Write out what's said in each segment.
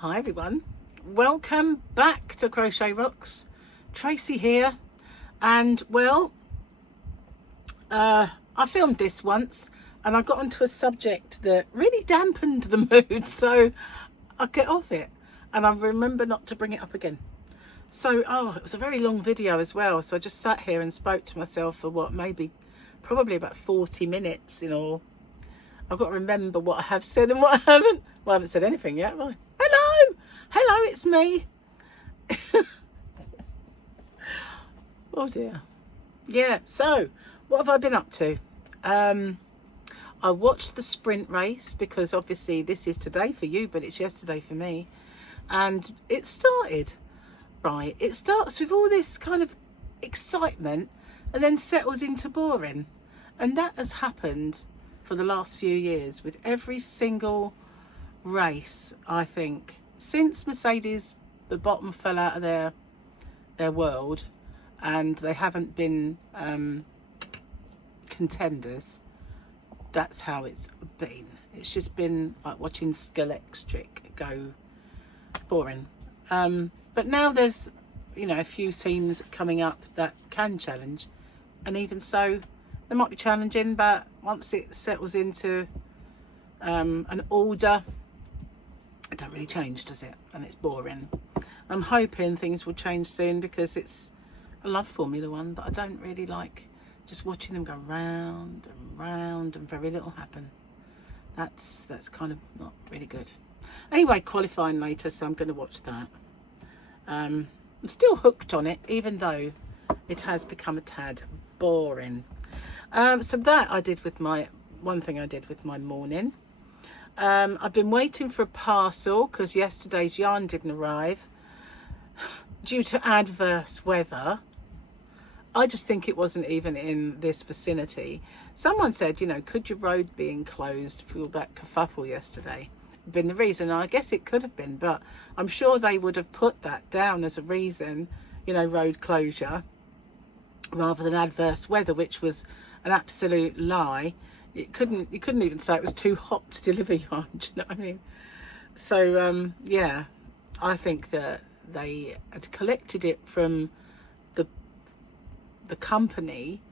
Hi everyone, welcome back to Crochet Rocks. Tracy here, and well, I filmed this once and I got onto a subject that really dampened the mood, so I get off it and I remember not to bring it up again. So it was a very long video as well, so I just sat here and spoke to myself for probably about 40 minutes in all. I've got to remember what I have said and what I haven't. Well, I haven't said anything yet, have I? Hello, it's me. Oh dear. Yeah, so what have I been up to? I watched the sprint race because obviously this is today for you, but it's yesterday for me. And it started, right? It starts with all this kind of excitement and then settles into boring. And that has happened for the last few years with every single race, I think. Since Mercedes, the bottom fell out of their world and they haven't been contenders, that's how it's been. It's just been like watching Skeletric go boring. But now there's, a few teams coming up that can challenge, and even so, they might be challenging, but once it settles into an order, it don't really change, does it? And it's boring. I'm hoping things will change soon because I love Formula One, but I don't really like just watching them go round and round and very little happen. That's kind of not really good. Anyway, qualifying later, so I'm going to watch that. I'm still hooked on it, even though it has become a tad boring. So that I did with one thing I did with my morning. I've been waiting for a parcel because yesterday's yarn didn't arrive due to adverse weather. I just think it wasn't even in this vicinity. Someone said, could your road be enclosed for all that kerfuffle yesterday? Been the reason. I guess it could have been, but I'm sure they would have put that down as a reason, road closure, rather than adverse weather, which was an absolute lie. You couldn't even say it was too hot to deliver yarn. Do you know what I mean? So yeah, I think that they had collected it from the company,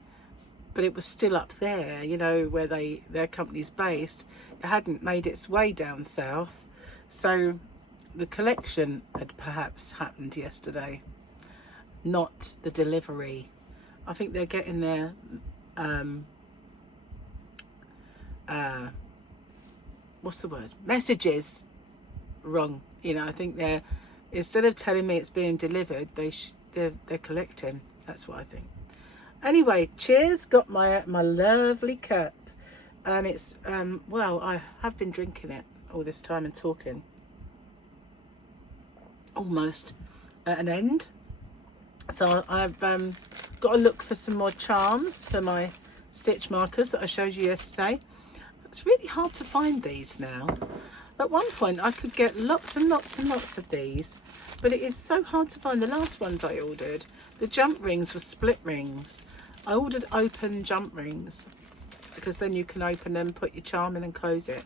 but it was still up there, where their company's based. It hadn't made its way down south, so the collection had perhaps happened yesterday, not the delivery. I think they're getting their what's the word? Messages wrong. I think they're, instead of telling me it's being delivered, they're collecting. That's what I think. Anyway, cheers. Got my lovely cup, and it's well, I have been drinking it all this time and talking. Almost at an end. So I've got to look for some more charms for my stitch markers that I showed you yesterday. It's really hard to find these now. At one point I could get lots and lots and lots of these, but it is so hard to find. The last ones I ordered, the jump rings were split rings. I ordered open jump rings because then you can open them, put your charm in and close it.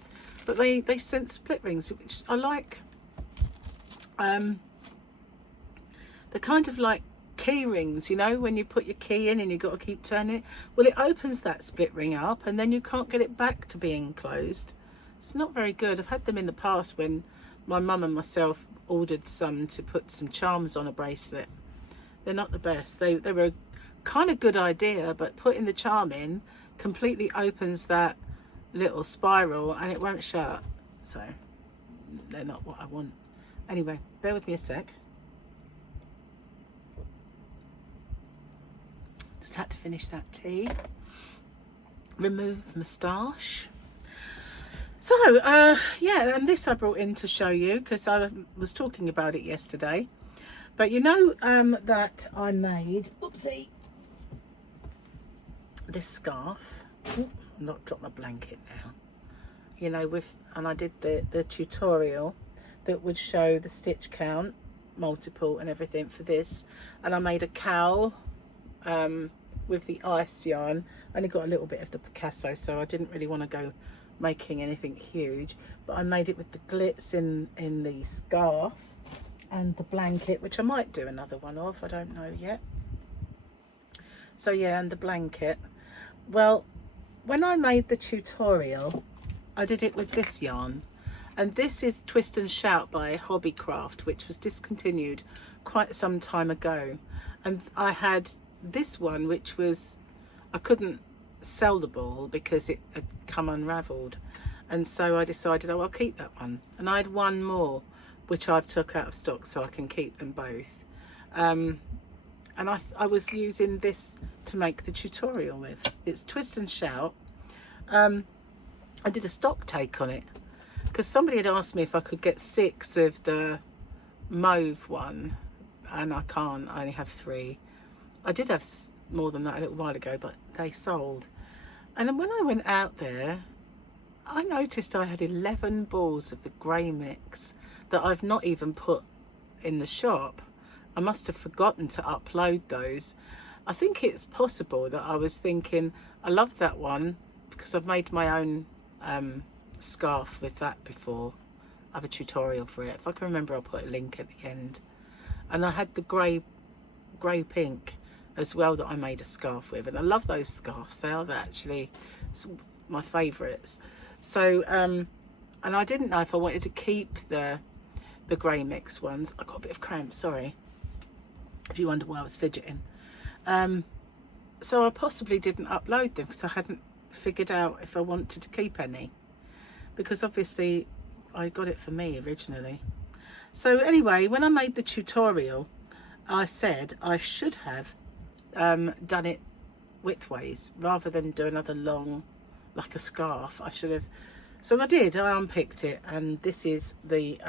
But they sent split rings, which I like. They're kind of like key rings, when you put your key in and you've got to keep turning it. Well, it opens that split ring up and then you can't get it back to being closed. It's not very good. I've had them in the past when my mum and myself ordered some to put some charms on a bracelet. They're not the best. They were a kind of good idea, but putting the charm in completely opens that little spiral and it won't shut. So they're not what I want. Anyway, bear with me a sec. Just had to finish that tea. Remove moustache. So, yeah, and this I brought in to show you because I was talking about it yesterday. But that I made, oopsie, this scarf. Ooh, I'm not dropped my blanket now. And I did the tutorial that would show the stitch count, multiple and everything for this. And I made a cowl with the ice yarn. I only got a little bit of the Picasso, so I didn't really want to go making anything huge, but I made it with the glitz in the scarf and the blanket, which I might do another one of, I don't know yet. So yeah, and the blanket. Well, when I made the tutorial, I did it with this yarn, and this is Twist and Shout by Hobbycraft, which was discontinued quite some time ago. And I had this one, which was, I couldn't sell the ball because it had come unraveled, and so I decided, oh, I'll keep that one. And I had one more which I've took out of stock, so I can keep them both. And I was using this to make the tutorial with. It's Twist and Shout. I did a stock take on it because somebody had asked me if I could get 6 of the mauve one, and I can't, I only have 3. I did have more than that a little while ago, but they sold. And then when I went out there, I noticed I had 11 balls of the grey mix that I've not even put in the shop. I must have forgotten to upload those. I think it's possible that I was thinking, I love that one because I've made my own scarf with that before. I have a tutorial for it. If I can remember, I'll put a link at the end. And I had the grey pink as well that I made a scarf with, and I love those scarves. They are actually my favourites. So and I didn't know if I wanted to keep the grey mix ones. I got a bit of cramp, sorry if you wonder why I was fidgeting. So I possibly didn't upload them because I hadn't figured out if I wanted to keep any, because obviously I got it for me originally. So anyway, when I made the tutorial, I said I should have done it widthways rather than do another long, like a scarf. I should have. So I did. I unpicked it, and this is the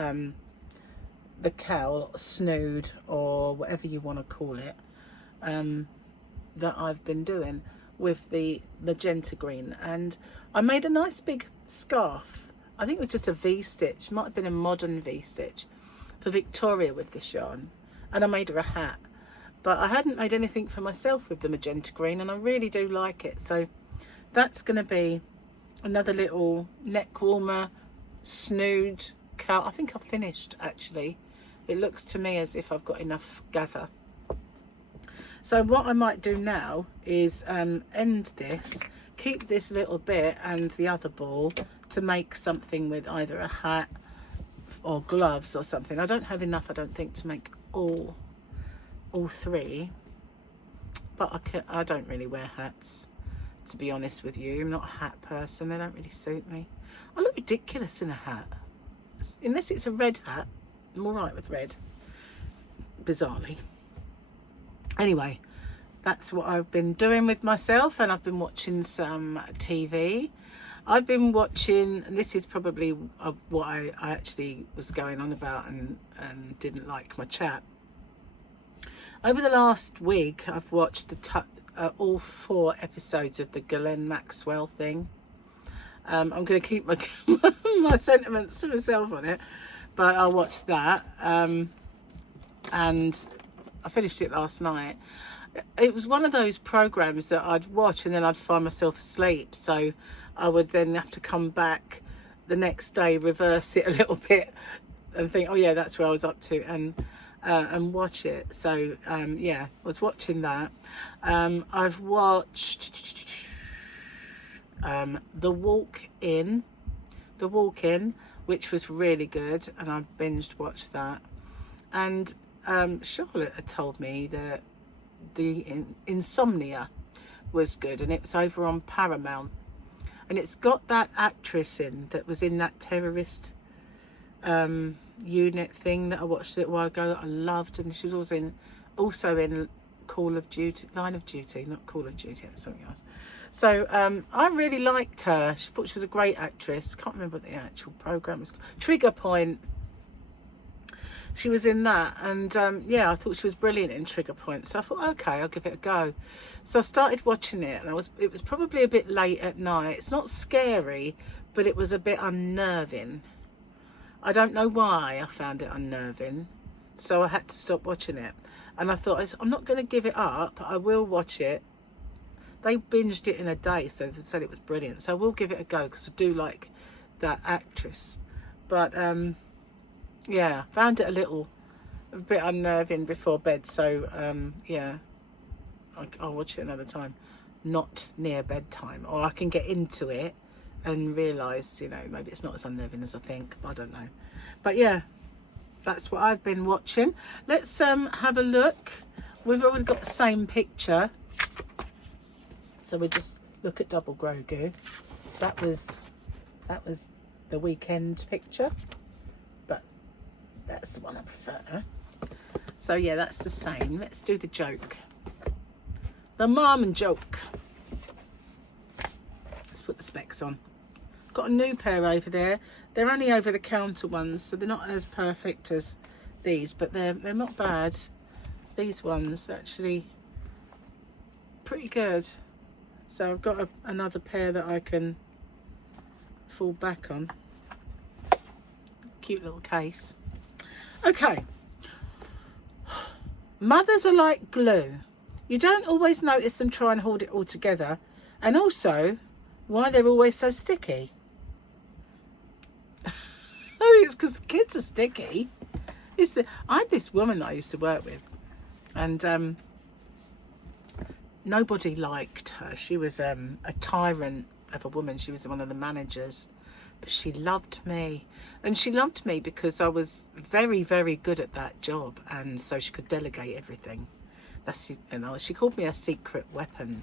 cowl, snood, or whatever you want to call it, that I've been doing with the magenta green. And I made a nice big scarf. I think it was just a V-stitch, might have been a modern V-stitch for Victoria with this yarn, and I made her a hat. But I hadn't made anything for myself with the magenta green, and I really do like it. So that's going to be another little neck warmer, snood cowl. I think I've finished, actually. It looks to me as if I've got enough gather. So what I might do now is end this, keep this little bit and the other ball to make something with either a hat or gloves or something. I don't have enough, I don't think, to make all 3, but I don't really wear hats, to be honest with you. I'm not a hat person, they don't really suit me. I look ridiculous in a hat, unless it's a red hat. I'm all right with red, bizarrely. Anyway, that's what I've been doing with myself, and I've been watching some TV. I've been watching, and this is probably what I actually was going on about and didn't like my chat. Over the last week, I've watched all 4 episodes of the Ghislaine Maxwell thing. I'm going to keep my sentiments to myself on it, but I watched that, and I finished it last night. It was one of those programs that I'd watch and then I'd find myself asleep, so I would then have to come back the next day, reverse it a little bit and think, oh yeah, that's where I was up to, and watch it. So yeah, I was watching that. I've watched The Walk-In, which was really good, and I binged watched that. And Charlotte had told me that the Insomnia was good, and it was over on Paramount, and it's got that actress in that was in that terrorist unit thing that I watched a little while ago that I loved, and she was also in Line of Duty, not Call of Duty, that's something else. So I really liked her. She thought she was a great actress. Can't remember what the actual program was called. Trigger Point. She was in that, and yeah, I thought she was brilliant in Trigger Point. So I thought, okay, I'll give it a go. So I started watching it, and it was probably a bit late at night. It's not scary, but it was a bit unnerving. I don't know why I found it unnerving, so I had to stop watching it. And I thought, I'm not going to give it up. I will watch it, they binged it in a day, so they said it was brilliant. So we'll give it a go, because I do like that actress. But yeah, found it a bit unnerving before bed. So yeah, I'll watch it another time, not near bedtime, or I can get into it and realise, you know, maybe it's not as unnerving as I think. I don't know. But yeah, that's what I've been watching. Let's have a look. We've already got the same picture, so we'll just look at Double Grogu. That was the weekend picture, but that's the one I prefer. So yeah, that's the same. Let's do the joke, the mom and joke. Let's put the specs on. Got a new pair over there. They're only over the counter ones, so they're not as perfect as these, but they're not bad. These ones actually pretty good. So I've got another pair that I can fall back on. Cute little case. Okay. Mothers are like glue. You don't always notice them try and hold it all together, and also why they're always so sticky. I think it's because kids are sticky. I had this woman that I used to work with, and nobody liked her. She was a tyrant of a woman. She was one of the managers, but she loved me, and she loved me because I was very, very good at that job, and so she could delegate everything. That's, you know, she called me a secret weapon,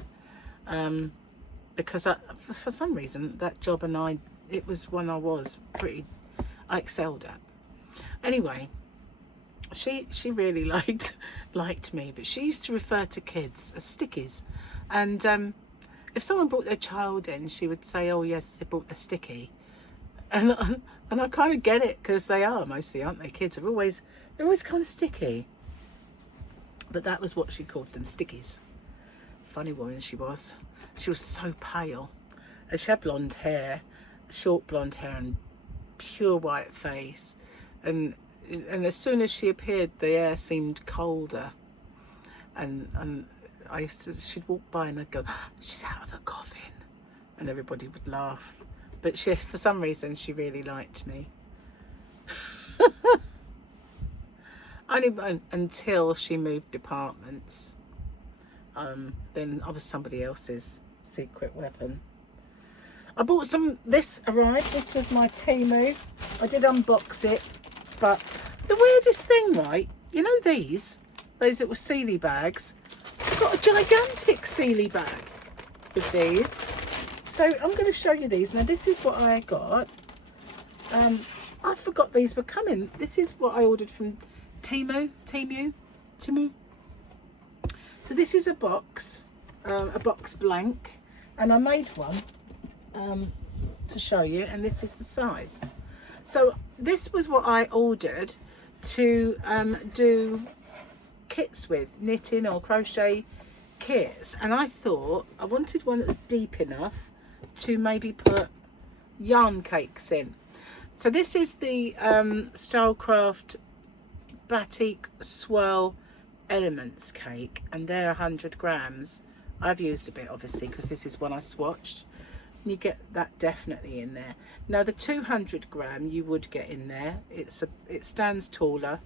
because for some reason that job it was one I excelled at. Anyway, she really liked me, but she used to refer to kids as stickies, and if someone brought their child in, she would say, oh yes, they brought a sticky, and I kind of get it, because they are mostly, aren't they? Kids they're always kind of sticky, but that was what she called them, stickies. Funny woman she was. She was so pale, and she had blonde hair, short blonde hair, and pure white face, and as soon as she appeared, the air seemed colder, and she'd walk by and I'd go, she's out of the coffin, and everybody would laugh, but for some reason she really liked me. Only until she moved departments, then I was somebody else's secret weapon. I bought this arrived, this was my Temu. I did unbox it, but the weirdest thing, right, you know those little Sealy bags? I've got a gigantic Sealy bag with these. So I'm going to show you these. Now this is what I got. I forgot these were coming. This is what I ordered from Temu. So this is a box blank, and I made one to show you, and this is the size. So this was what I ordered to do kits with, knitting or crochet kits, and I thought I wanted one that was deep enough to maybe put yarn cakes in. So this is the Stylecraft Batik Swirl Elements cake, and they're 100 grams. I've used a bit obviously because this is one I swatched. You get that definitely in there. Now the 200 gram you would get in there. It stands taller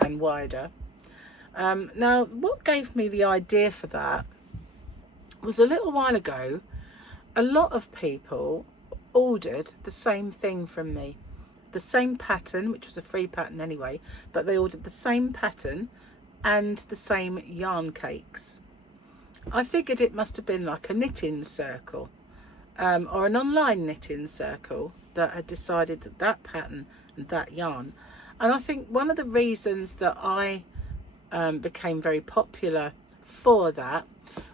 and wider. Now what gave me the idea for that was, a little while ago a lot of people ordered the same thing from me, the same pattern, which was a free pattern anyway, but they ordered the same pattern and the same yarn cakes. I figured it must have been like a knitting circle, or an online knitting circle that had decided that pattern and that yarn. And I think one of the reasons that I became very popular for that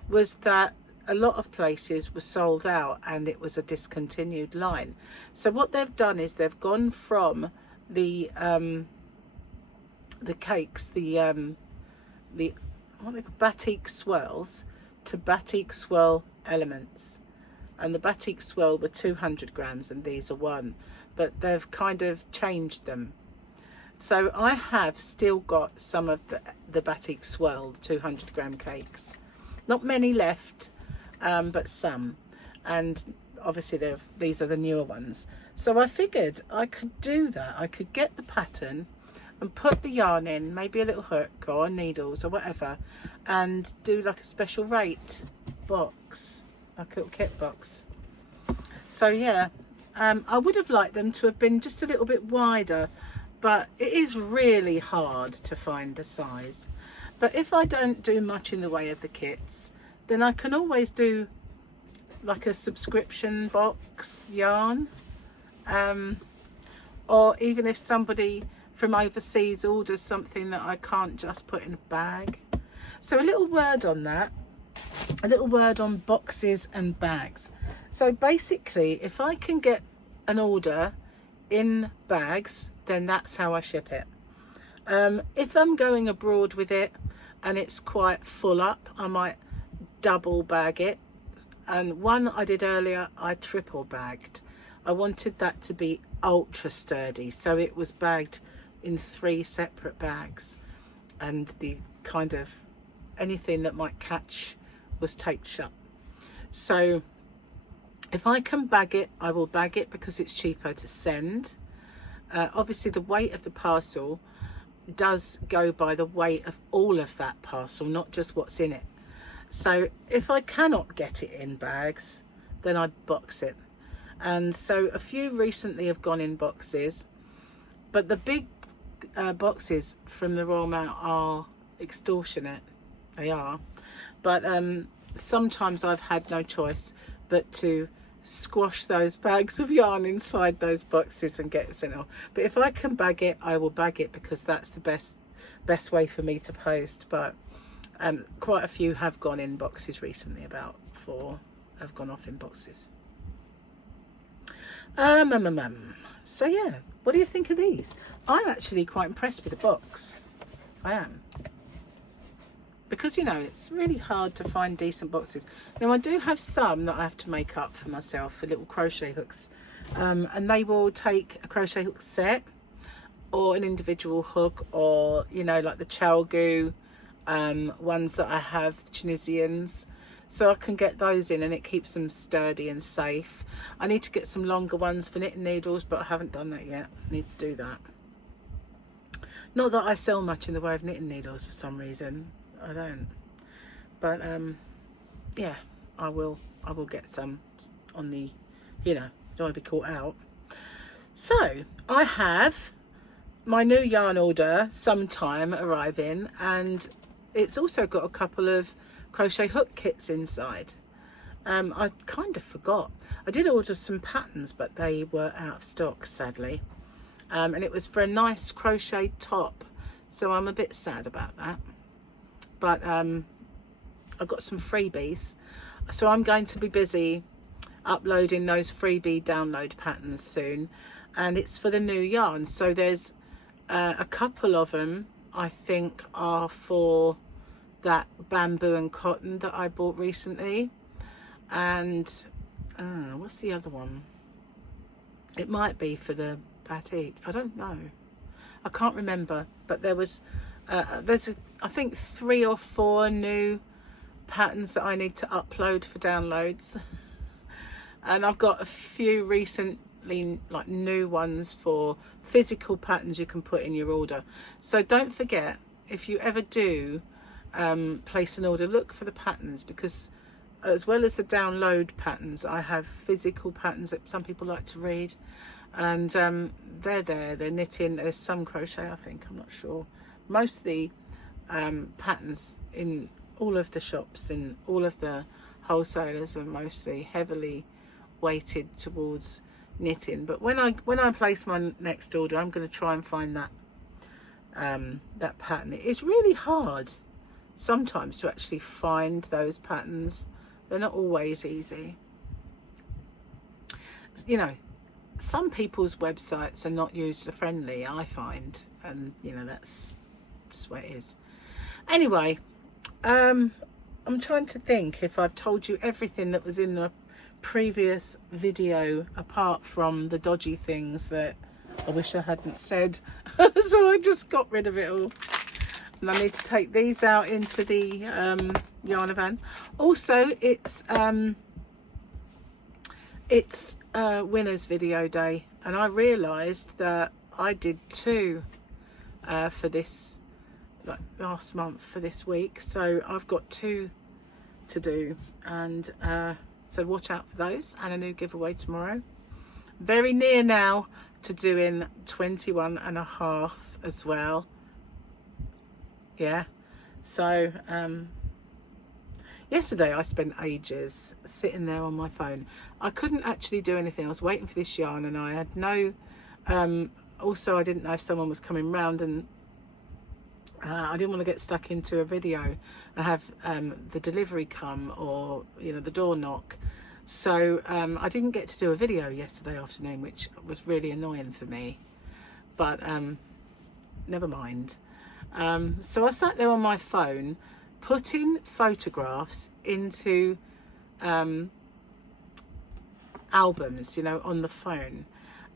was that a lot of places were sold out and it was a discontinued line. So what they've done is they've gone from the cakes, the what they call Batik Swirls, to Batik Swirl Elements, and the Batik Swirl were 200 grams and these are 1, but they've kind of changed them. So I have still got some of the Batik Swirl 200 gram cakes, not many left, but some, and obviously these are the newer ones. So I figured I could do that. I could get the pattern and put the yarn in, maybe a little hook or needles or whatever, and do like a special rate box, like a little kit box. So yeah, I would have liked them to have been just a little bit wider, but it is really hard to find the size. But if I don't do much in the way of the kits, then I can always do like a subscription box yarn, or even if somebody from overseas orders something that I can't just put in a bag. So a little word on that, a little word on boxes and bags. So basically, if I can get an order in bags, then that's how I ship it. If I'm going abroad with it and it's quite full up, I might double bag it. And one I did earlier, I triple bagged. I wanted that to be ultra sturdy, so it was bagged in 3 separate bags, and the kind of anything that might catch was taped shut. So if I can bag it, I will bag it because it's cheaper to send. Obviously the weight of the parcel does go by the weight of all of that parcel, not just what's in it. So if I cannot get it in bags, then I box it. And so a few recently have gone in boxes, but the big boxes from the Royal Mail are extortionate. They are. But sometimes I've had no choice but to squash those bags of yarn inside those boxes and get it sent off. But if I can bag it, I will bag it, because that's the best way for me to post. But quite a few have gone in boxes recently. About 4 have gone off in boxes. So yeah, what do you think of these? I'm actually quite impressed with the box. I am. Because, you know, it's really hard to find decent boxes. Now, I do have some that I have to make up for myself for little crochet hooks. And they will take a crochet hook set or an individual hook, or, you know, like the Chalgu ones that I have, the Tunisians. So I can get those in and it keeps them sturdy and safe. I need to get some longer ones for knitting needles, but I haven't done that yet. I need to do that. Not that I sell much in the way of knitting needles for some reason. I don't. But yeah, I will get some on the, you know, don't want to be caught out. So I have my new yarn order sometime arriving, and it's also got a couple of crochet hook kits inside. I kind of forgot. I did order some patterns, but they were out of stock, sadly. And it was for a nice crochet top, so I'm a bit sad about that. But I've got some freebies, so I'm going to be busy uploading those freebie download patterns soon, and it's for the new yarn. So there's a couple of them I think are for that bamboo and cotton that I bought recently, and what's the other one? It might be for the batik, I don't know, I can't remember. But there was there's I think 3 or 4 new patterns that I need to upload for downloads. And I've got a few recently, like, new ones for physical patterns you can put in your order. So don't forget, if you ever do place an order, look for the patterns, because as well as the download patterns, I have physical patterns that some people like to read, and they're there, they're knitting. There's some crochet, I think, I'm not sure. Most of the patterns in all of the shops and all of the wholesalers are mostly heavily weighted towards knitting. But when I place my next order, I'm going to try and find that that pattern. It's really hard sometimes to actually find those patterns. They're not always easy. You know, some people's websites are not user friendly, I find, and you know, that's just the way it is. Anyway, I'm trying to think if I've told you everything that was in the previous video, apart from the dodgy things that I wish I hadn't said. So I just got rid of it all. And I need to take these out into the yarn van. Also, it's winners video day, and I realised that I did 2 for this, like last month, for this week. So I've got 2 to do, and so watch out for those, and a new giveaway tomorrow. Very near now to doing 21 and a half as well. Yeah, so yesterday I spent ages sitting there on my phone. I couldn't actually do anything. I was waiting for this yarn, and I had no also I didn't know if someone was coming round, and I didn't want to get stuck into a video and have the delivery come, or you know, the door knock. So I didn't get to do a video yesterday afternoon, which was really annoying for me, but never mind. So I sat there on my phone putting photographs into albums, you know, on the phone,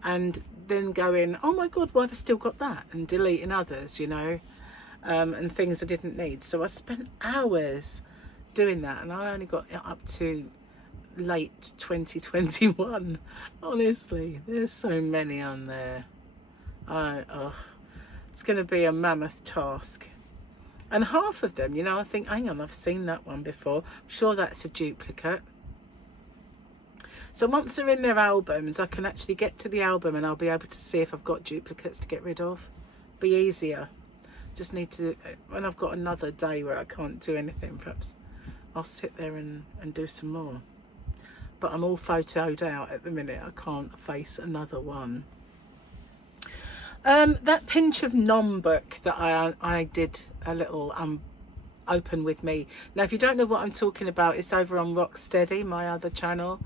and then going, oh my god, why have I still got that, and deleting others, you know, and things I didn't need. So I spent hours doing that, and I only got up to late 2021. Honestly, there's so many on there. It's going to be a mammoth task. And half of them, you know, I think, hang on, I've seen that one before. I'm sure that's a duplicate. So once they're in their albums, I can actually get to the album and I'll be able to see if I've got duplicates to get rid of. Be easier. Just need to, when I've got another day where I can't do anything, perhaps I'll sit there and do some more. But I'm all photoed out at the minute. I can't face another one. That Pinch of Nom book that I did a little open with me. Now, if you don't know what I'm talking about, it's over on Rocksteady, my other channel,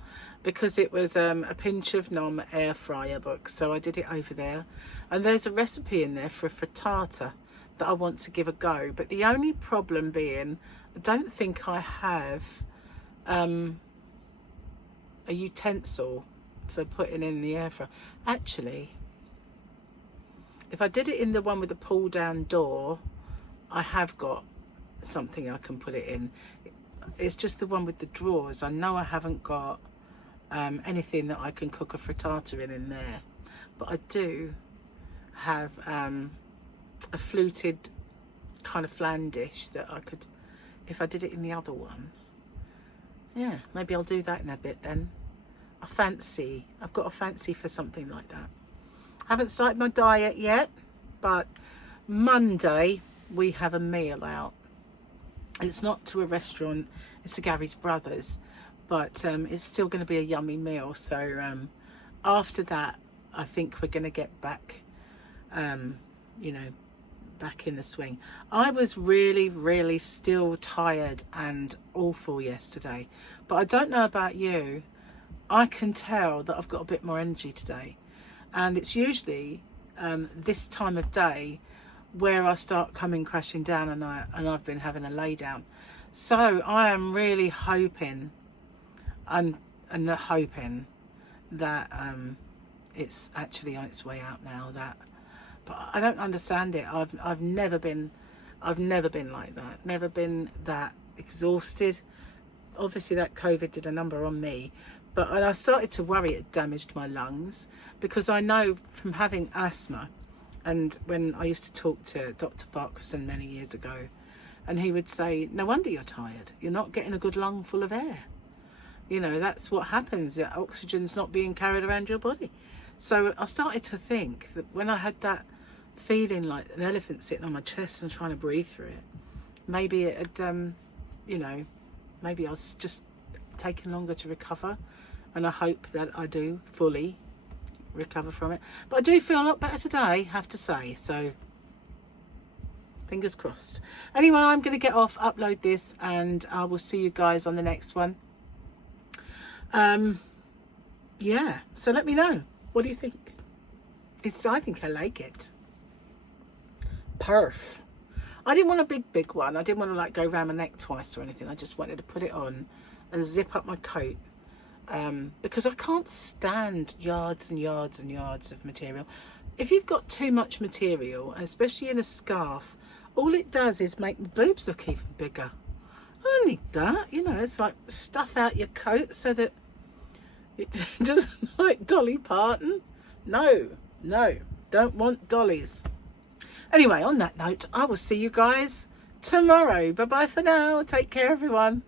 because it was a Pinch of Nom air fryer book. So I did it over there, and there's a recipe in there for a frittata that I want to give a go. But the only problem being, I don't think I have a utensil for putting in the air fryer. Actually, if I did it in the one with the pull down door, I have got something I can put it in. It's just the one with the drawers. I know I haven't got anything that I can cook a frittata in there, but I do have a fluted kind of flan dish that I could, if I did it in the other one. Yeah, maybe I'll do that in a bit then. I've got a fancy for something like that. I haven't started my diet yet, but Monday we have a meal out. It's not to a restaurant, it's to Gary's brother's, but it's still going to be a yummy meal. So after that, I think we're going to get back, you know, back in the swing. I was really still tired and awful yesterday, but I don't know about you. I can tell that I've got a bit more energy today, and it's usually this time of day where I start coming crashing down, and I've been having a lay down. So I am really hoping and hoping that it's actually on its way out now. But I don't understand it. I've never been like that. Never been that exhausted. Obviously that COVID did a number on me, but I started to worry it damaged my lungs, because I know from having asthma, and when I used to talk to Dr. Farquharson many years ago, and he would say, no wonder you're tired. You're not getting a good lung full of air. You know, that's what happens. Oxygen's not being carried around your body. So I started to think that when I had that feeling like an elephant sitting on my chest and trying to breathe through it, maybe it had, you know, maybe I was just taking longer to recover, and I hope that I do fully recover from it. But I do feel a lot better today, have to say, so fingers crossed. Anyway, I'm going to get off, upload this, and I will see you guys on the next one. Yeah, so let me know. What do you think? I think I like it. Perf. I didn't want a big one. I didn't want to like go around my neck twice or anything. I just wanted to put it on and zip up my coat, because I can't stand yards and yards and yards of material. If you've got too much material, especially in a scarf, all it does is make my boobs look even bigger. I don't need that, you know. It's like stuff out your coat so that it doesn't like Dolly Parton. No, no, don't want dollies. Anyway, on that note, I will see you guys tomorrow. Bye bye for now. Take care, everyone.